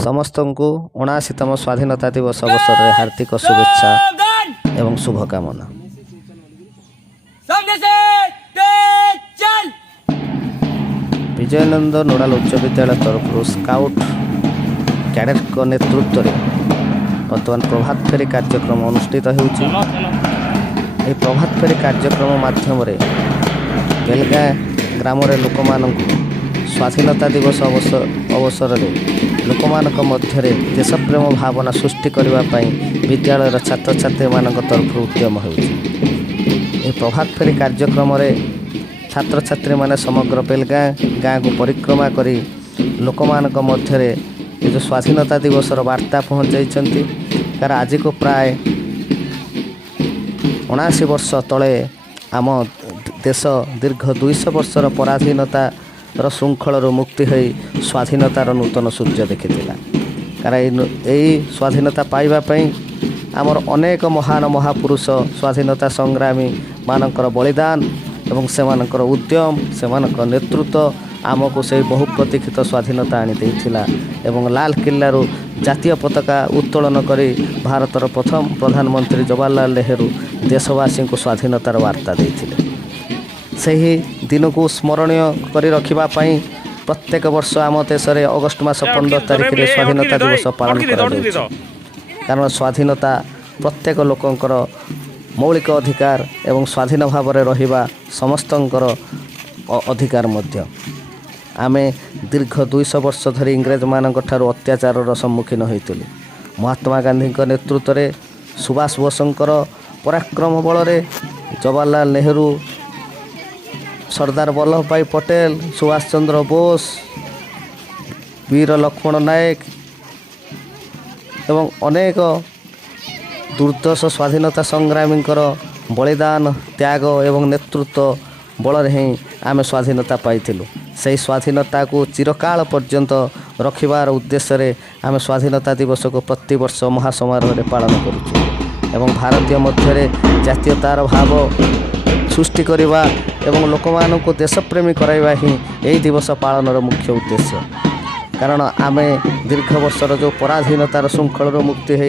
समस्त को 79तम स्वाधीनता दिवस अवसर में हार्दिक शुभेच्छा एवं शुभकामना। विजयानंद नोडाल उच्च विद्यालय तरफ स्काउट कैडेट नेतृत्व में बर्तमान प्रभात फेरी कार्यक्रम अनुष्ठित होउछि। प्रभात फेरी कार्यक्रम माध्यम बेलगाँ ग्राम लोक स्वाधीनता दिवस अवसर में लोक मध्य देशप्रेम भावना सृष्टि करने विद्यालय छात्र छात्री मान तरफ उद्यम हो प्रभात फेरी कार्यक्रम छात्र छात्री माने समग्र बेलगाँ गाँ को परिक्रमा करी लोक मध्य जो स्वाधीनता दिवस वार्ता पहुँचाई। कार आज को प्राय 79 वर्ष तले आम देश दीर्घ 200 वर्षर पराधीनता श्रृंखल मुक्ति हो स्वाधीनतार नूतन सूर्य देखी। कार यही स्वाधीनता पाइबापी आमर अनेक महान महापुरुष स्वाधीनता संग्रामी मानकर बलिदान एवं सेमानकर उद्यम सेमानकर नेतृत्व आमको से बहु प्रतीक्षित स्वाधीनता आनी देइथिला एवं लाल किल्लारू जातीय पताका उत्तोलन करी भारतर प्रथम प्रधानमंत्री जवाहरलाल नेहरू देशवासी को स्वाधीनतार वार्ता देइथिले। सही दिन को स्मरणीय करी रखिबा पई प्रत्येक वर्ष आम देश में अगस्ट मास 15 तारिख में स्वाधीनता दिवस पालन करा जाउछि। कारण स्वाधीनता प्रत्येक लोकंकर मौलिक अधिकार एवं स्वाधीन भाव में रहिबा समस्तंकर अधिकार मध्य। आमे दीर्घ 200 वर्ष धरी इंग्रेज मान अत्याचार सम्मुखीन होइतिलु। महात्मा गांधी नेतृत्व में सुभाष बोसंकर पराक्रम बल जवाहरलाल नेहरू सरदार वल्लभ भाई पटेल सुभाष चंद्र बोस वीर लक्ष्मण नायक एवं अनेक दुर्दश स्वाधीनता संग्रामी बलिदान त्याग एवं नेतृत्व बल ही आम स्वाधीनता पाइलु। से स्वाधीनता को चिरकाल पर्यंत रखिबार उद्देश्य आम स्वाधीनता दिवस को प्रतिवर्ष महासमारोह पालन करुचु एवं भारतीय मध्य जातीयतार भाव सृष्टि करवा एवं लोक को देशप्रेमी कराइबा ही यही दिवस पालन मुख्य उद्देश्य। कारण आमे दीर्घ वर्षर जो पराधीनतार श्रृंखल मुक्ति हो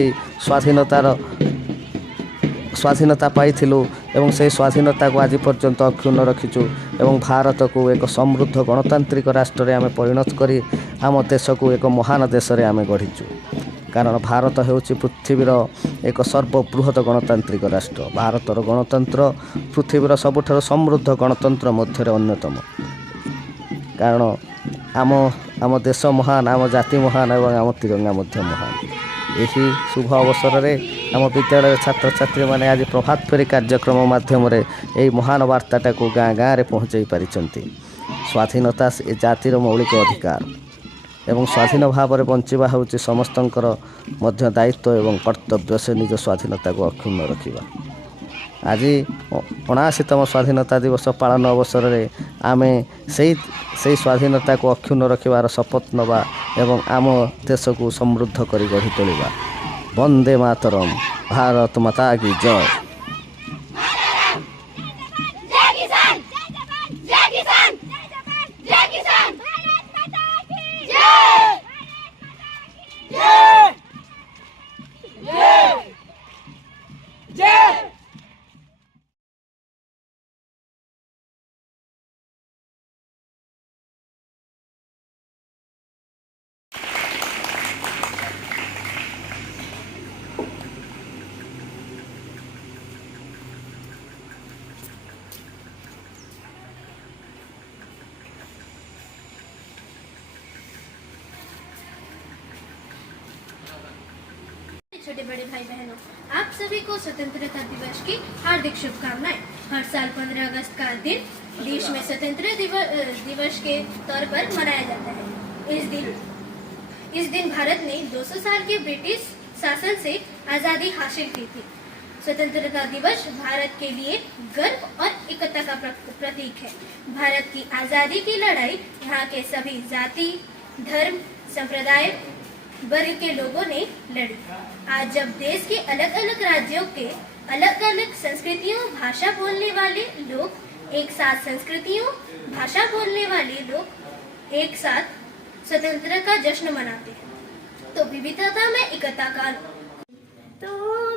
स्वाधीनता पाइथिलु एवं से स्वाधीनता को आज पर्यंत अक्षुण्ण रखीचु एवं भारत को एक समृद्ध गणतांत्रिक राष्ट्र में परिणत करी आम देश को एक महान देश में आम गढ़ीचु। कारण भारत हेउची पृथ्वीर एक सर्वबृहत गणतांत्रिक राष्ट्र। भारतर गणतंत्र पृथ्वीर सबुठार समृद्ध गणतंत्र मध्य अन्यतम। कारण आम देश महान आम जाति महान एवं आम तिरंगा मध्य महान। यही शुभ अवसर में आम विद्यालय छात्र छात्री माने आज प्रभात फेरी कार्यक्रम माध्यम यही महान वार्ताटा को गाँ गाँव में पहुँचाई पारिछंती। स्वाधीनता जातिर मौलिक अधिकार एवं स्वाधीन भाव में बंचिबा होउछि समस्तंकर मध्य दायित्व एवं कर्तव्य से निज स्वाधीनता को अक्षुण्ण रखिबा। आज 79तम स्वाधीनता दिवस पालन अवसर में आमे से स्वाधीनता को अक्षुण्ण रखिबार शपथ नवा एवं आम देश को समृद्ध करी गढ़ी तोलिबा। वंदे मातरम, भारत माता की जय। छोटे बड़े भाई बहनों, आप सभी को स्वतंत्रता दिवस की हार्दिक शुभकामनाएं। हर साल 15 अगस्त का दिन देश में स्वतंत्रता दिवस के तौर पर मनाया जाता है। इस दिन भारत ने 200 साल के ब्रिटिश शासन से आज़ादी हासिल की थी। स्वतंत्रता दिवस भारत के लिए गर्व और एकता का प्रतीक है। भारत की आज़ादी की लड़ाई यहाँ के सभी जाति, धर्म, संप्रदाय, वर्ग के लोगों ने लड़ी। आज जब देश के अलग अलग राज्यों के अलग अलग संस्कृतियों, भाषा बोलने वाले लोग एक साथ एक साथ स्वतंत्रता का जश्न मनाते हैं। तो विविधता में एकता का तू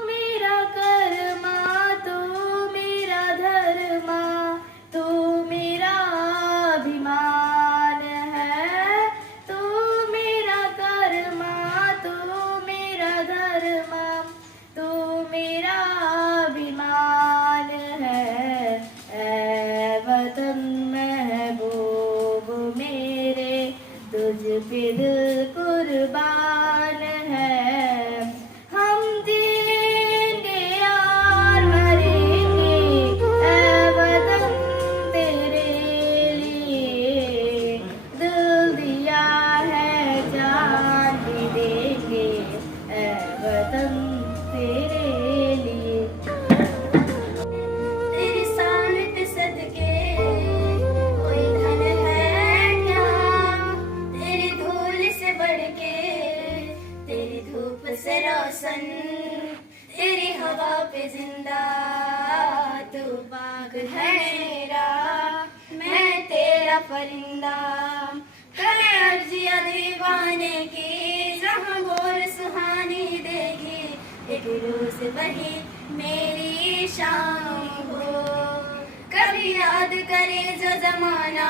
मेरा कर्मा, तू मेरा धर्मा, तू मेरा अभिमान है। तू मेरा कर्मा, तू मेरा धर्मा, तू मेरा अभिमान है। ऐ वतन महबूब मेरे, तुझ पे दिल कुर्बान है। हम जिएंगे और मरेंगे, ऐ वतन तेरे लिए। दिल दिया है जान भी देंगे, ऐ वतन तेरे लिए। तेरी शान पे सदके कोई धन है क्या, तेरी धूल से बढ़ के, तेरी धूप से रोशन, तेरी हवा पे जिंदा। तू बाग है मेरा, मैं तेरा परिंदा। करे अर्जिया दीवाने की, जहाँ बोल सुहानी देगी। एक रोज वही मेरी शाम हो, कभी याद करे जो जमाना,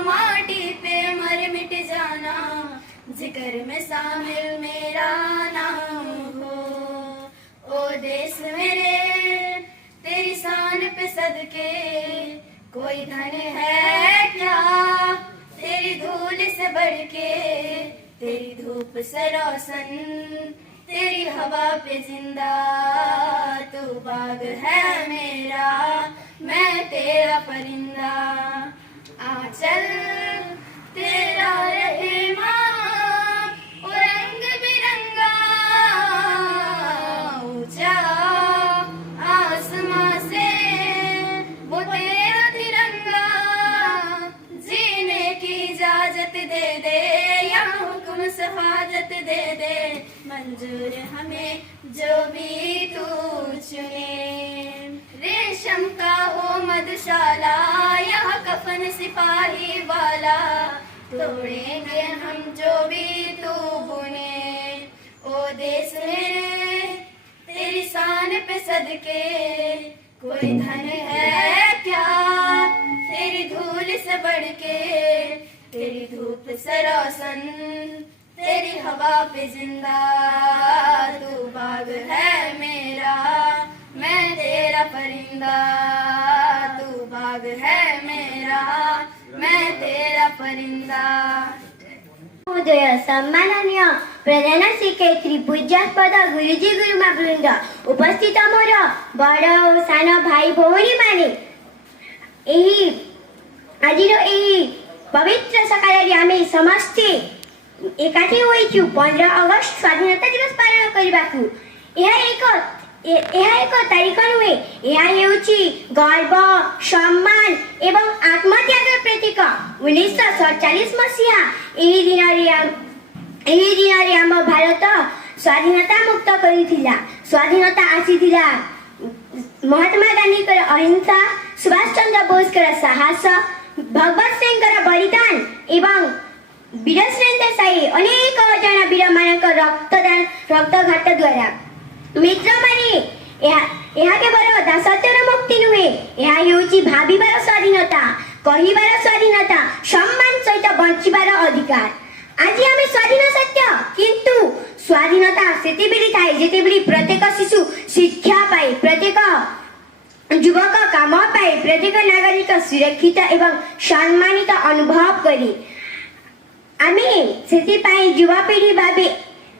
माटी पे मर मिट जाना। जिक्र में शामिल मेरा नाम हो। ओ देश मेरे, तेरी शान पे सदके कोई धन है क्या, तेरी धूल से बढ़ के, तेरी धूप से रोशन, तेरी हवा पे जिंदा। तू बाग है मेरा, मैं तेरा परिंदा। आंचल तेरा रहे माँ, ओ रंग बिरंगा ऊंचा आसमां से, वो तेरा तिरंगा। जीने की इजाजत दे दे, या हुक्म सहाजत दे दे। मंजूर हमें जो भी तू चुने। रेशम का हो मधुशाला, यह कफन सिपाही वाला। तोड़ेंगे हम जो भी तू बुने। ओ देश मेरे, तेरी शान पे सदके कोई धन है क्या, तेरी धूल से बढ़ के, तेरी धूप से रोशन, तेरी हवा पे जिंदा। तू बाग है मेरा, मैं तेरा परिंदा। तू बाग है मेरा, मैं तेरा परिंदा। महोदय, सम्माननीय प्रधान शिक्षयित्री, पूज्यास्पद गुरुजी गुरुमा वृंद, उपस्थित मोर बड़ और सान भाई भौणी माने, आज पवित्र सकाल आम समस्ते एकाठी होइछु 15 अगस्त स्वाधीनता दिवस पालन करने। यह एक तारीख नुहे, यह हेउछि गर्व, सम्मान एवं आत्मत्याग प्रतीक। 1947 मसीहा एही दिन रे आम भारत स्वाधीनता मुक्त करिथिला। स्वाधीनता आसीथिला महात्मा गांधी कर अहिंसा, सुभाष चंद्र बोस कर साहस, भगवत सिंह कर बलिदान एवं वीर सुरेंद्र साई अनेक जन वीर मान रक्तघात द्वारा। मित्र माने, यह केवल दासत्वर मुक्ति नुहे, यह हेउछि भाविबार स्वाधीनता, कहिबार स्वाधीनता, सम्मान सहित बंचिबार अधिकार। आज आम स्वाधीन सत्य, किंतु स्वाधीनता सेतेबेले थाए जेतेबेले प्रत्येक शिशु शिक्षा पाए, प्रत्येक युवक काम पाए, प्रत्येक नागरिक सुरक्षित एवं सम्मानित अनुभव करे। आमे सेतिपाई युवापीढ़ी भावे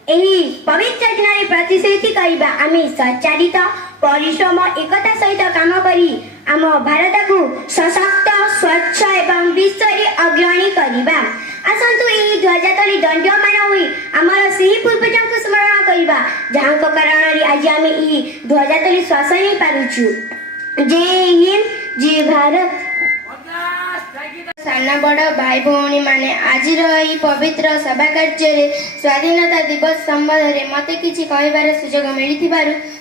एही पवित्र दिन में प्रतिश्रुति करबा, आमे सच्चारित परिश्रम एकता सहित काम करी आम भारत को सशक्त, स्वच्छ एवं विश्व रे अग्रणी करबा। आसंतु एही ध्वजा तले दंडमान होई आमर सेही पूर्वजों को स्मरण करबा, जहां कारण रे आज आमे एही ध्वजा तले श्वास नै पारुछु। जय हिंद, जय भारत। साना बड़ भाई भौणी माने, आज पवित्र सभा कार्य स्वाधीनता दिवस संबंध में मत किसी कहबार सुजोग मिली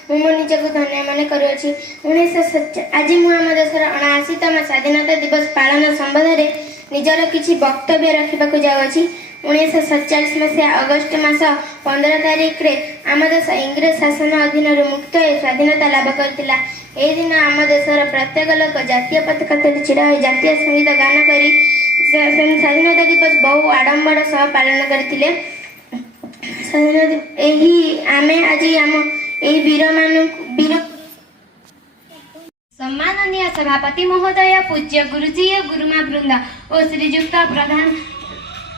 मु मो निजक धन्य मन करुँच। आज मुझे देशर 79तम स्वाधीनता दिवस पालन संबंध में निजर किसी वक्तव्य रखा जाऊँगी। 1947 मसीहा अगस्ट मास 15 तारिख रे आम देश इंग्रेज शासन अधीन मुक्त हो स्वाधीनता लाभ करथिला। ए दिन आम देशर प्रत्येक लोक जातीय पताका तले छिड़ा हो जातीय संगीत गान करी स्वाधीनता दिवस बहु आडंबर सह पालन करथिले। आमे आज आम एही वीर सम्माननीय सभापति महोदय, पूज्य गुरुजी गुरुमा वृंद और श्रीयुक्त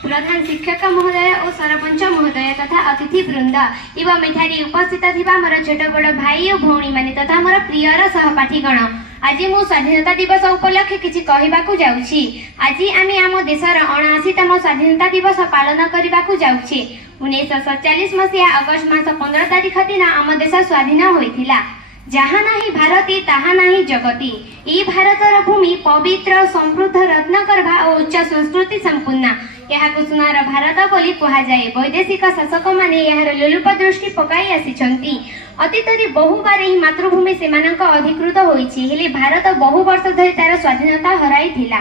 प्रधान शिक्षक महोदय और सरपंच महोदय तथा अतिथि वृंद एवं एठारे उपस्थित थिबा मोर छोट बड़ भाई और भौणी माने तथा मोर प्रियर सहपाठीगण, आज मु स्वाधीनता दिवस उपलक्षे किछि कहिबाकू जाउछि। आज आमे आम देशर 79तम स्वाधीनता दिवस पालन करिबाकू जाउछि। 1947 मसीहा अगस्ट मास 15 तारिख दिन आम देश स्वाधीन होइथिला। जहाँ नहीं भारती तहाँ नहीं जगती। ई भारतर भूमि पवित्र समृद्ध रत्नगर्भा और उच्च संस्कृति संपूर्ण। यहाँ सुनार भारत बोली कह जाए। वैदेशिक शासक माने यार लोलुप दृष्टि पकाई आसी। अतीत बहु बार ही मातृभूमि से अधिकृत होइछि, हेले भारत बहु वर्ष धरि तार स्वाधीनता हराई थिला।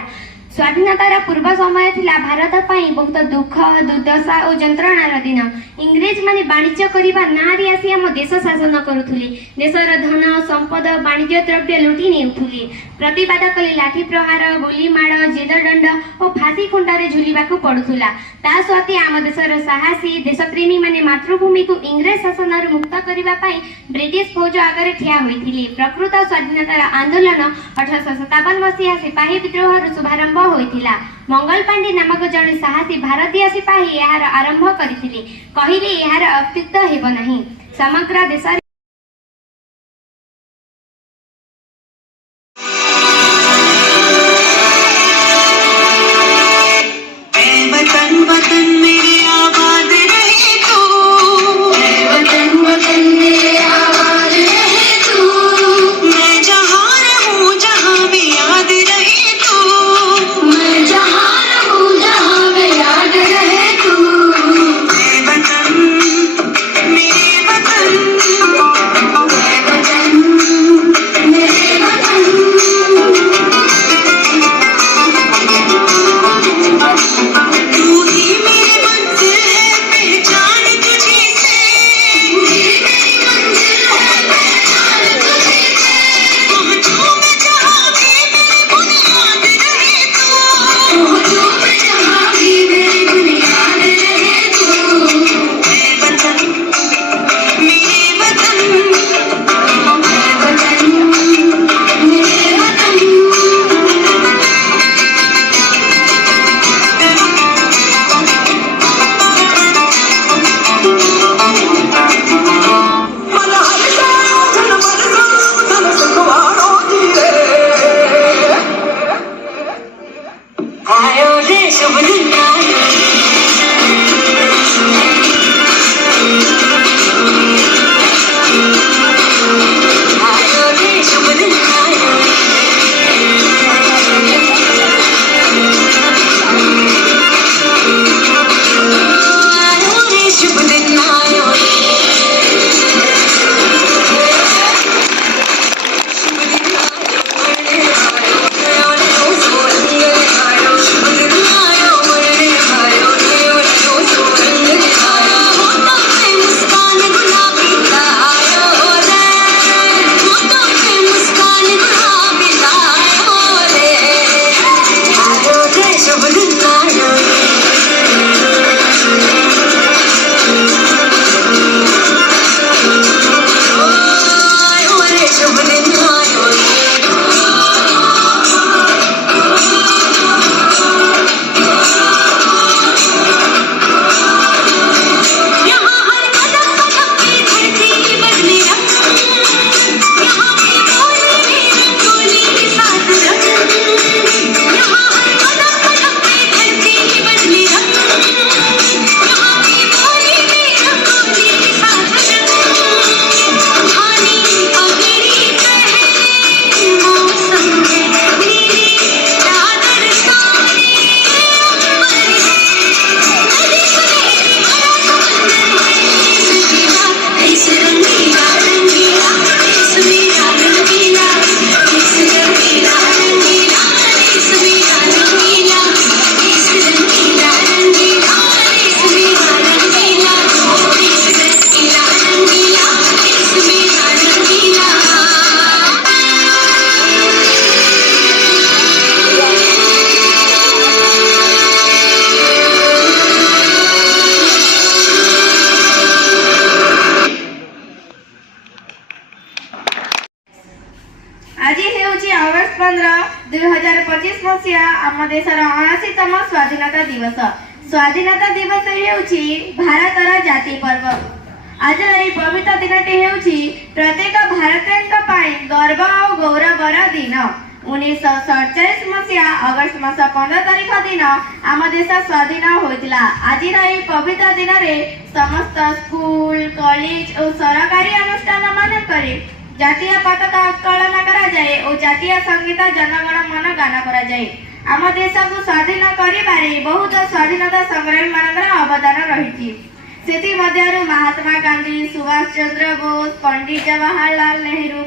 स्वाधीनतार पूर्व समय थिला भारत पई बहुत दुख दुर्दशा और जंत्रणार दिन। इंग्रेज माने वाणिज्य करिबा नारी आसी हम देश शासन करुथुले। देशर धन संपद वाणिज्य द्रव्य लुटी नेउथुले। प्रतिवाद कले लाठी प्रहार, गोली माड़, जेल दंड और फांसी खुंटारे झुलिबाकू पड़ुथुला। ता सत्ते आम देशर साहसी देशप्रेमी माने मातृभूमि को इंग्रेज शासन मुक्त करिबा पई ब्रिटिश फौज आगे ठिया होइथिले। प्रकृत स्वाधीनतार आंदोलन 1857 मसीहा सिपाही विद्रोह शुभारंभ होइथिला। मंगल पांडे नामक जड़े साहसी भारतीय सिपाही यार आरंभ करथिले। कहिले यार अस्तित्व हेबो नाही। समग्र देश मेरे वतन मसीहा आम देशर 79तम स्वाधीनता दिवस। स्वाधीनता दिवस हेउछि भारतर जाति पर्व। आज एही पवित्र दिनटी हेउछि प्रत्येक भारतीयଙ୍କ ପାଇଁ गर्व और गौरवर दिन। 1947 मसीहा अगस्त मास 15 तारिख दिन आम देश स्वाधीन होइतिला। आज एही पवित्र दिन रे समस्त स्कूल कॉलेज और सरकारी अनुष्ठान मानकरे जातीय पताका उत्तोलन करा जाए और जातीय संगीत जनगण मन गान करा जाए। आम देश को स्वाधीन करिबारे बहुत स्वाधीनता संग्रामी मानकर अवदान रही। सेति मध्यरु महात्मा गांधी, सुभाष चंद्र बोस, पंडित जवाहरलाल नेहरू,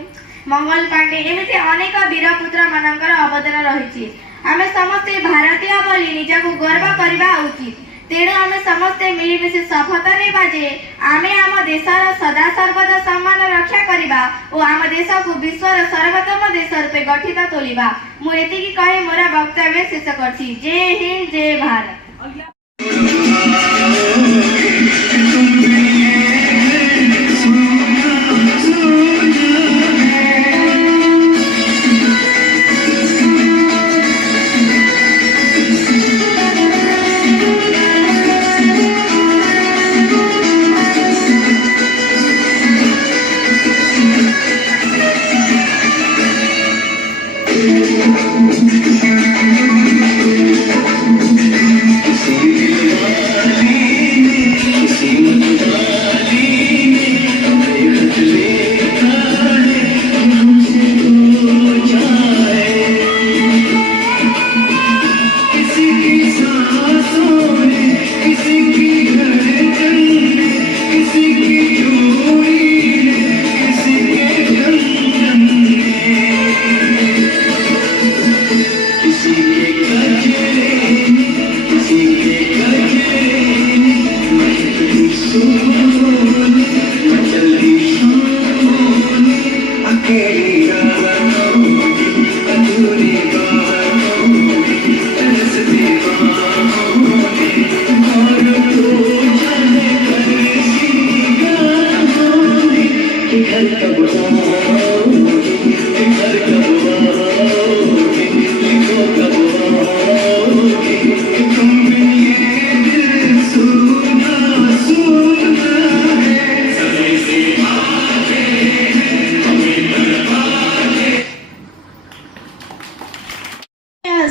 मंगल पांडे एमिति अनेक वीरपुत्र मानकर अवदान रही। आम समस्ते भारतीय बोली निजको गर्व करबा उचित। तेणु आम समस्ते मिलिमिशि शपथ नेबा जे आमे आम देशर सदा सर्वदा सम्मान रक्षा करिबा और आम देश को विश्वर सर्वोत्तम देश रूपे गठित तोलिबा। मु एतिकी कहि मोर वक्तव्य शेष करछि। जय हिंद, जय भारत।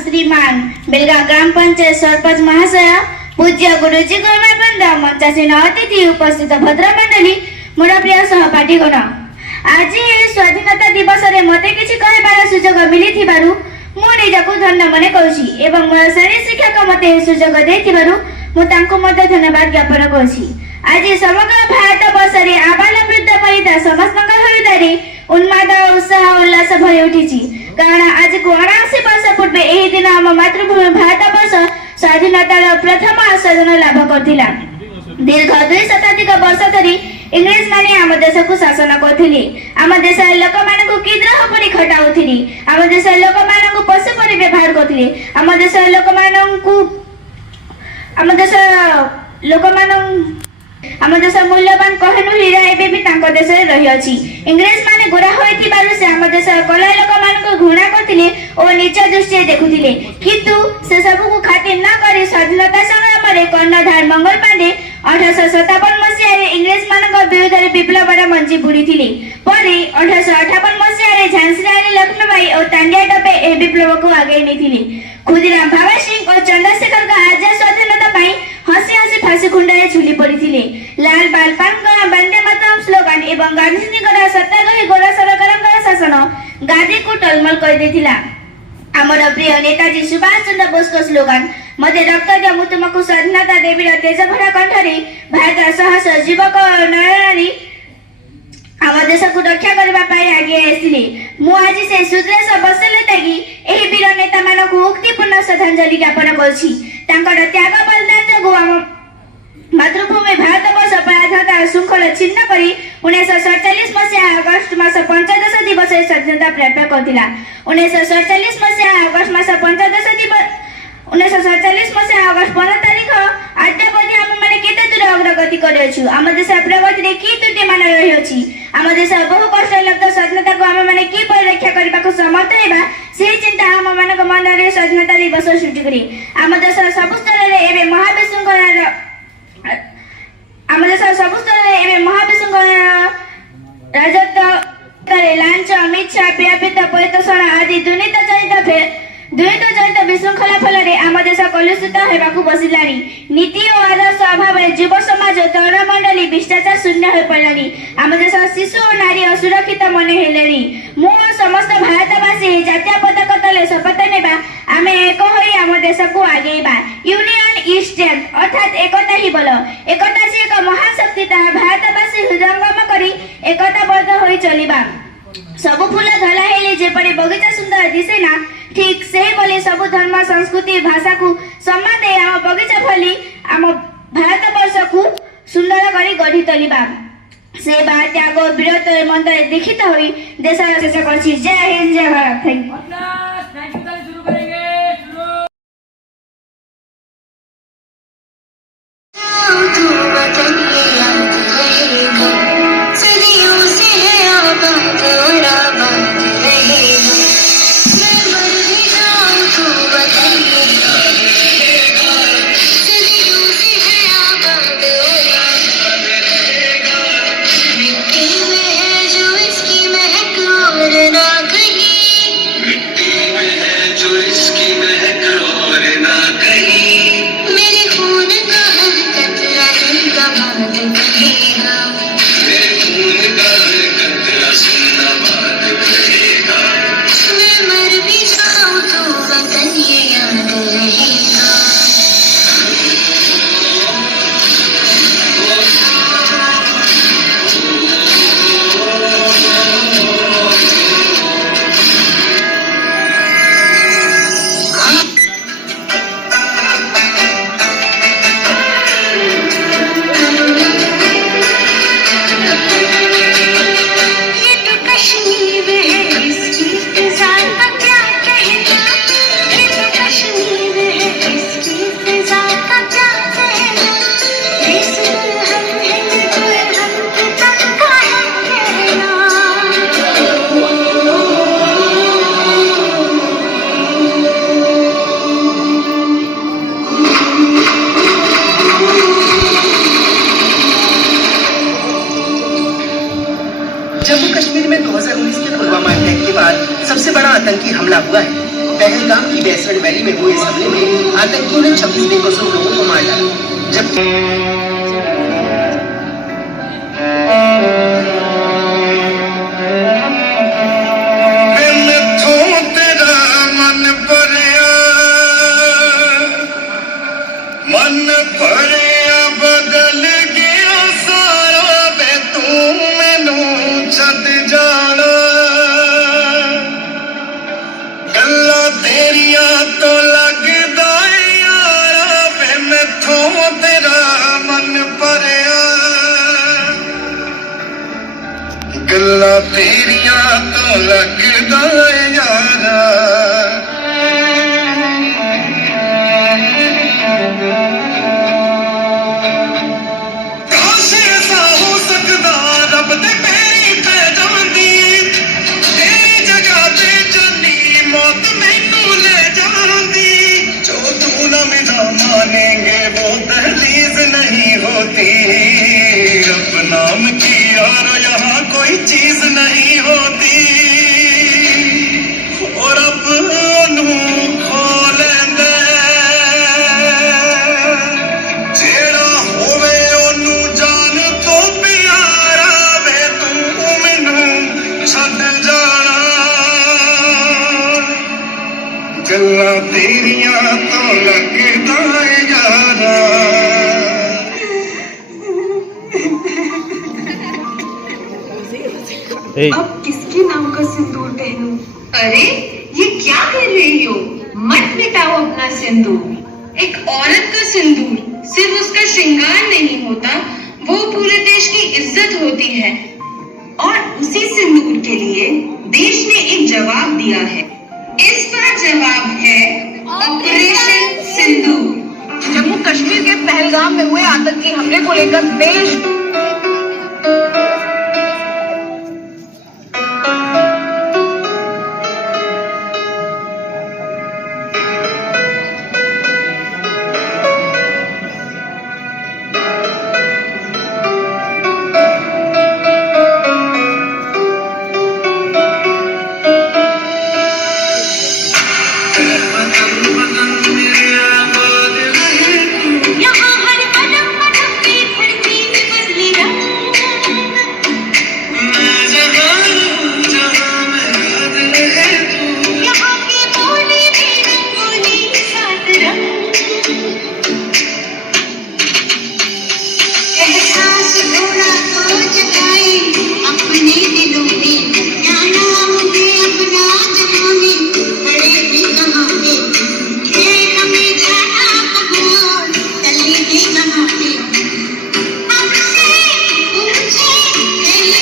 श्रीमान बेलगांव ग्राम पंचायत सरपंच महाशय, पूज्य गुरुजी गुरुमावृंद, मंचासीन अतिथि, उपस्थित भद्रमंडली, मोर प्रिय सहपाठीगण, आज स्वाधीनता दिवस रे मते किछि कहबार सुजोग मिलिथिबारु मु निजको धन्य मने करूछि एवं मोर श्रेणी शिक्षक मते सुजोग देथिबारु मु तांको मते धन्यवाद ज्ञापन करूछि। आज समग्र भारत वर्ष रे आबाल वृद्ध वनिता समस्तଙ୍କ हृदय उन्माद उत्साह उल्लास भरि उठिछि। कारण आज 79 वर्ष पूर्वे एही दिन आम मातृभूमि भारत वर्ष स्वाधीनतार प्रथम आस्वादन लाभ करथिला। दीर्घ 2 शताधिक वर्ष धरि इंग्रेज माने आम देश को शासन करथिले। आम देश लोक मानकु किद्रह परि खटाउथिले। आम देश लोक मानकु पशु परि व्यवहार करथिले। आम देश लोक आम देश मूल्यवान कहनु हीरा एबे भी तांको देश रे रही अछि। इंग्रेज माने गोरा होइतिबारु से आम देश कला लोक मानकु घृणा करथिले और नीच दृष्टि देखुथिले। किंतु से सब को खातिर न करी स्वाधीनता संग्राम रे कर्णधार मंगल पांडे 1857 मसीह रे इंग्रेज मानक विरुद्ध रे विप्लव मंजी बुड़ीथिले। परे 1858 मसीह रे झांसी रानी लक्ष्मीबाई और तांडिया टोपे ए विप्लव को आगे नेथिले। खुदीराम भगत सिंह और चंद्रशेखर का आजाद स्वाधीनता पाई हसी हसी फांसी खुंडारे झुली पड़िथिले। लाल बाल पान वंदे मातरम स्लोगान एवं गांधीजीଙ୍କର सत्याग्रही गोरा सरकारଙ୍କର शासन गादी को टलमल कर देथिला। आमर प्रिय नेताजी सुभाष चंद्र बोस को स्लोगान मते रक्त दियो मु तुमको स्वाधीनता देवी तेज भरा कंठरे भारत साहस जीवक नयनारी आम देश को रक्षा करबा पाई आगे आसिले। मु आज से सुद्रेश बसलेता की एही वीर नेता मानक उक्तिपूर्ण श्रद्धांजलि ज्ञापन करछि। तांकर त्याग बलिदान जोगु आम मातृभूमि भारत वर्ष पराधीनता श्रृंखला छिन्न करी 1947 मसीहा अगस्त मास 15 दिवस स्वाधीनता प्राप्त करथिला। 1947 मसीहा अगस्त मास 15 दिवस 1947 मसीहा अगस्त 15 तारिख आद्यवधि आम माने केते दूर अग्रगति करियछु। आम देश प्रगति रे की त्रुटि मान रही अछि। आम देश बहु कष्ट लब्ध स्वाधीनता को आम मैंने किपर रक्षा करने को समर्थ होगा से चिंता आम मान मन में स्वाधीनता दिवस सृष्टि करी आम देश सब स्तर में एवं महाविशृंखलार आम देश सब स्तर में एवं महाविशृंखलार राजत्व लांच मिछा व्यापित परितोषण आदि दुर्नीत जनित विशृंखला फल आम देश कलुषित होगा बसिलानी नीति और आदर्श अभाव युव समाज और तरुणमंडली भ्रष्टाचार शून्य हो पड़ानी आम देश शिशु और नारी असुरक्षित मन हेले मु समस्त भारतवासी जातीय पताका तले शपथ नेबा आम एक होई आम देश को आगेबा यूनियन इज स्ट्रेंथ अर्थात एकता ही बल एकता से एक महान शक्ति ताहा भारतवासी हृदयंगम करी एकताबद्ध होई चलिबा सब फूल धला हेले जेपरि बगीचा सुंदर दिसे ना ठीक से बोले सब धर्म संस्कृति भाषा को सम्मान दे आम बगीचा फली आम भारत वर्ष को सुंदर करी गढ़ी तलिबा से बा त्याग वीरत मंत्र दीक्षित होई देशर शेष करछि जय हिंद जय भारत थैंक यू जम्मू कश्मीर में 2019 के पुलवामा अटैक के बाद सबसे बड़ा आतंकी हमला हुआ है। पहलगाम की बेसमेंट वैली में हुए इस हमले में आतंकियों ने 26 बेकसूर लोगों को मार डाला। जबकि गल्ला तेरिया तो लगदा यारा काश ऐसा हो सकदा रब दे पैरी पे जांदी तेरी जगह ते जानी मौत मैनू ले जांदी जो तू ना मेरा मानेंगे वो दहलीज नहीं होती रब नाम की यार यहाँ कोई चीज नहीं होती और अब खोले दे जेड़ा होवे ओनू जान तो प्यारा वे तू मैनू छड्ड जाना गल्लां तेरियां तो लगदा यारा अब किसके नाम का सिंदूर पहनूं? अरे ये क्या कर रही हो? मत मिटाओ अपना सिंदूर। एक औरत का सिंदूर सिर्फ उसका श्रृंगार नहीं होता, वो पूरे देश की इज्जत होती है। और उसी सिंदूर के लिए देश ने एक जवाब दिया है। इस बार जवाब है ऑपरेशन सिंदूर। जम्मू कश्मीर के पहलगाम में हुए आतंकी हमले को लेकर देश जगाई अपने दिलों में जाना मुझे अपना जमाने बड़ेगी कहानी ये हमें जाना कबूल चलेगी कहानी हमसे ऊंचे तेरी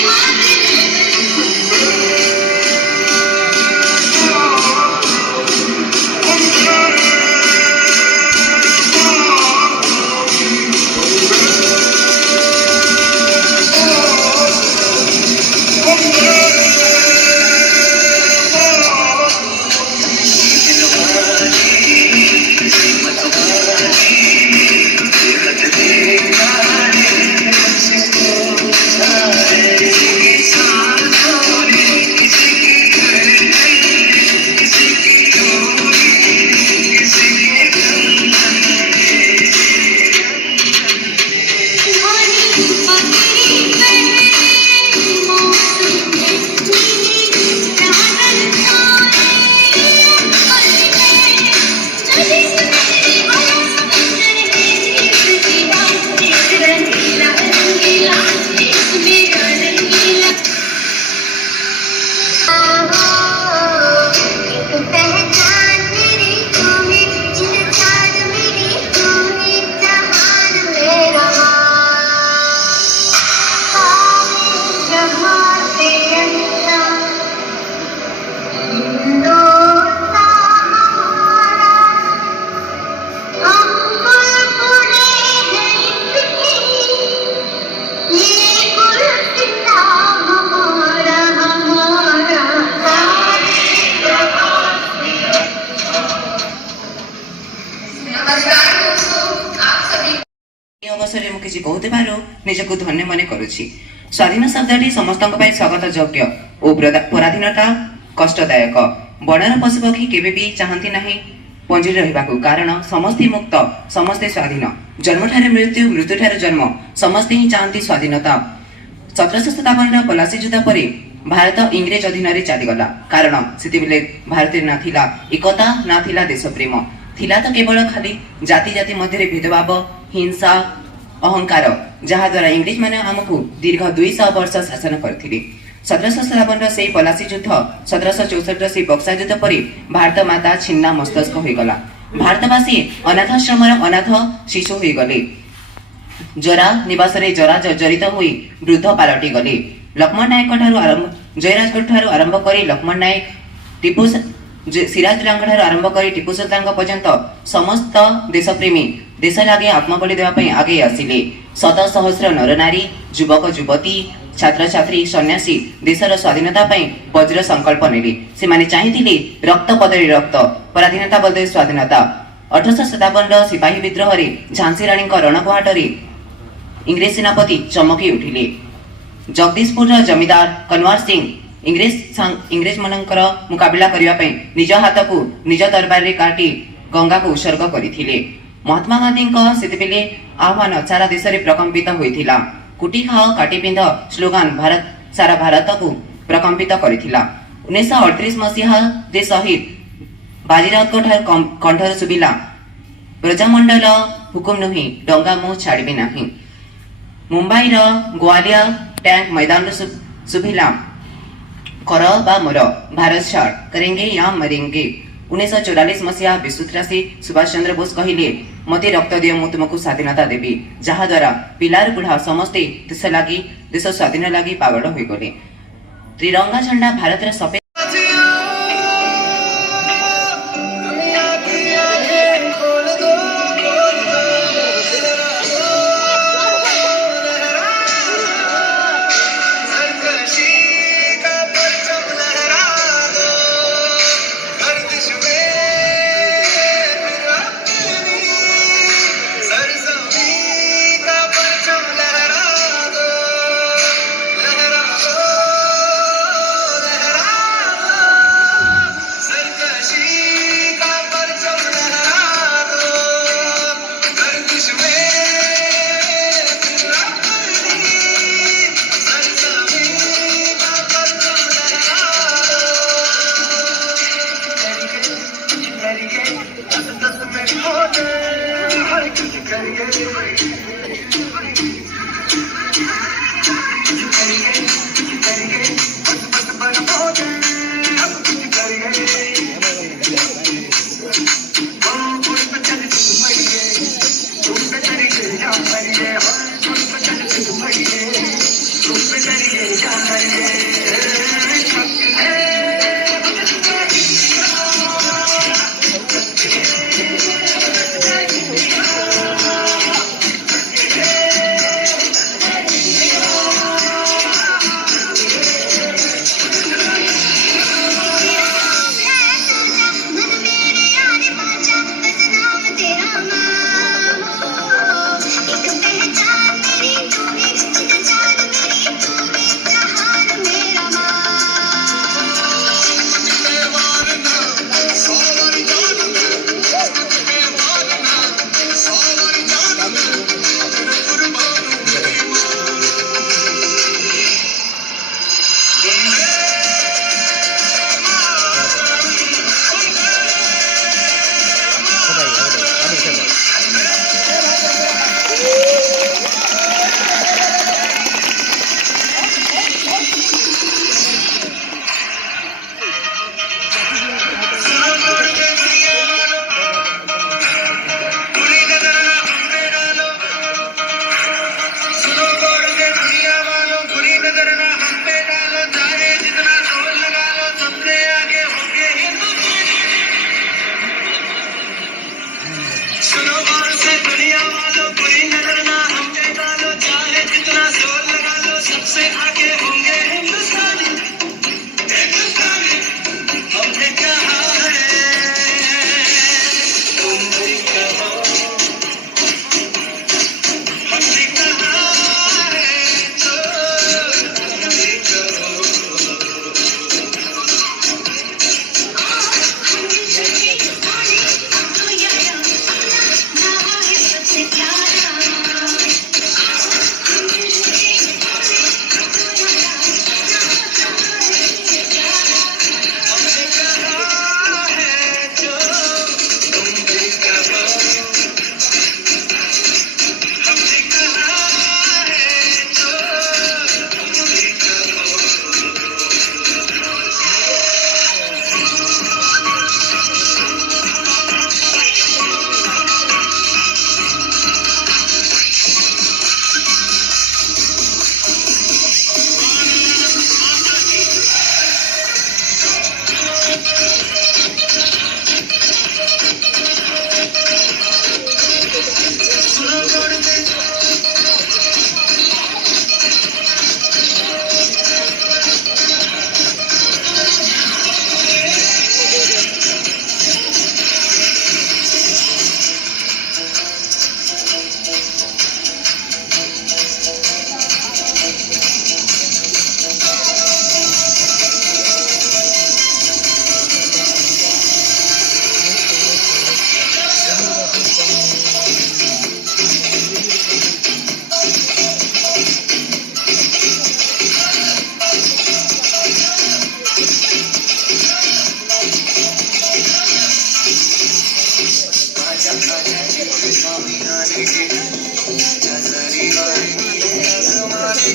अवसर मु किसी कहूथिबारु निजको धन्य मन करुछि। स्वाधीन शब्दटी समस्तଙ୍କ ପାଇଁ ସ୍ୱାଗତ ଯୋଗ୍ୟ ଓ ପରାଧୀନତା କଷ୍ଟଦାୟକ। ବଣର ପଶୁପକ୍ଷୀ କେବେ ବି ଚାହାନ୍ତି ନାହିଁ ପଞ୍ଜୁରୀ ରହିବାକୁ, କାରଣ ସମସ୍ତେ ମୁକ୍ତ, ସମସ୍ତେ ସ୍ୱାଧୀନ। ଜନ୍ମଠାରୁ ମୃତ୍ୟୁ, ମୃତ୍ୟୁଠାରୁ ଜନ୍ମ, ସମସ୍ତେ ହିଁ ଚାହାନ୍ତି ସ୍ୱାଧୀନତା। 1757ର ପଲାସି ଯୁଦ୍ଧ ପରେ ଭାରତ ଇଂରେଜ ଅଧୀନରେ ଚାଲିଗଲା, କାରଣ ସେତେବେଳେ ଭାରତରେ ନା ଥିଲା ଏକତା, ନା ଥିଲା ଦେଶପ୍ରେମ, ଥିଲା ତ କେବଳ ଖାଲି ଜାତି ଜାତି ମଧ୍ୟରେ ଭେଦଭାବ, ହିଂସା, ଅହଙ୍କାର, ଯାହାଦ୍ୱାରା ଇଂରେଜ ମାନେ ଆମକୁ ଦୀର୍ଘ 200 ବର୍ଷ ଶାସନ କରିଥିଲେ। 1757ର ସେହି ପଲାସି ଯୁଦ୍ଧ, 1764ର ସେହି ବକ୍ସା ଯୁଦ୍ଧ ପରେ ଭାରତ ମାତା ଛିନ୍ନ ମସ୍ତକ ହୋଇଗଲା। ଭାରତବାସୀ ଅନାଥାଶ୍ରମର ଅନାଥ ଶିଶୁ ହୋଇଗଲେ। ଜରା ନିବାସରେ ଜରା ଜର୍ଜରିତ ହୋଇ ବୃଦ୍ଧ ପାଲଟି ଗଲେ। ଲକ୍ଷ୍ମଣ ନାୟକ ଠାରୁ ଜୟରାଜଗୁରୁ ଠାରୁ ଆରମ୍ଭ କରି ଲକ୍ଷ୍ମଣ ନାୟକ, ଟିପୁ ସିରାଜୁଦ୍ଦୌଲାଙ୍କ ଠାରୁ ଆରମ୍ଭ କରି ଟିପୁ ସୁଲତାନଙ୍କ ପର୍ଯ୍ୟନ୍ତ ସମସ୍ତ ଦେଶପ୍ରେମୀ ଦେଶ ଲାଗି ଆତ୍ମବଳି ଦେବା ପାଇଁ ଆଗେଇ ଆସିଲେ। ଶତ ସହସ୍ର ନରନାରୀ, ଯୁବକ ଯୁବତୀ, ଛାତ୍ରଛାତ୍ରୀ, ସନ୍ନ୍ୟାସୀ ଦେଶର ସ୍ୱାଧୀନତା ପାଇଁ ବଜ୍ର ସଂକଳ୍ପ ନେଲେ। ସେମାନେ ଚାହିଁଥିଲେ ରକ୍ତ ବଦଳରେ ରକ୍ତ, ପରାଧୀନତା ବଦଳରେ ସ୍ୱାଧୀନତା। 1857ର ସିପାହୀ ବିଦ୍ରୋହରେ ଝାନ୍ସୀ ରାଣୀଙ୍କ ରଣକୁହାଟରେ ଇଂରେଜ ସେନାପତି ଚମକି ଉଠିଲେ। ଜଗଦୀଶପୁରର ଜମିଦାର କନୱାର ସିଂ ଇଂରେଜ ମାନଙ୍କର ମୁକାବିଲା କରିବା ପାଇଁ ନିଜ ହାତକୁ ନିଜ ଦରବାରରେ କାଟି ଗଙ୍ଗାକୁ ଉତ୍ସର୍ଗ କରିଥିଲେ। ମହାତ୍ମା ଗାନ୍ଧୀଙ୍କ ସେତେବେଳେ ଆହ୍ୱାନ ସାରା ଦେଶରେ ପ୍ରକମ୍ପିତ ହୋଇଥିଲା। କୁଟି ଖାଅ କାଟି ପିନ୍ଧ ସ୍ଲୋଗାନ ସାରା ଭାରତକୁ ପ୍ରକମ୍ପିତ କରିଥିଲା। 1938 ମସିହାରେ ଶହୀଦ ବାଜିରାଉତଙ୍କ ଠାରୁ କଣ୍ଠରୁ ଶୁଭିଲା, ପ୍ରଜାମଣ୍ଡଳ ହୁକୁମ ନୁହେଁ, ଡଙ୍ଗା ମୁଁ ଛାଡ଼ିବି ନାହିଁ। ମୁମ୍ବାଇର ଗୋଆଲିଆ ଟ୍ୟାଙ୍କ ମୈଦାନରୁ ଶୁଭିଲା, କର ବା ମର, ଭାରତ ଛାଡ଼, କରେଙ୍ଗେ ୟା ମରେଙ୍ଗେ। 1944 ମସିହା ବିଶ୍ୱତ୍ରାସୀ ସୁଭାଷ ଚନ୍ଦ୍ର ବୋଷ କହିଲେ, ମତେ ରକ୍ତ ଦିଅ, ମୁଁ ତୁମକୁ ସ୍ୱାଧୀନତା ଦେବି। ଯାହାଦ୍ୱାରା ପିଲାରୁ ବୁଢ଼ା ସମସ୍ତେ ଦେଶ ସ୍ୱାଧୀନ ଲାଗି ପାଗଳ ହୋଇଗଲେ। ତ୍ରିରଙ୍ଗା ଝଣ୍ଡା ଭାରତର ସଫେଦ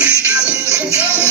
Thank you.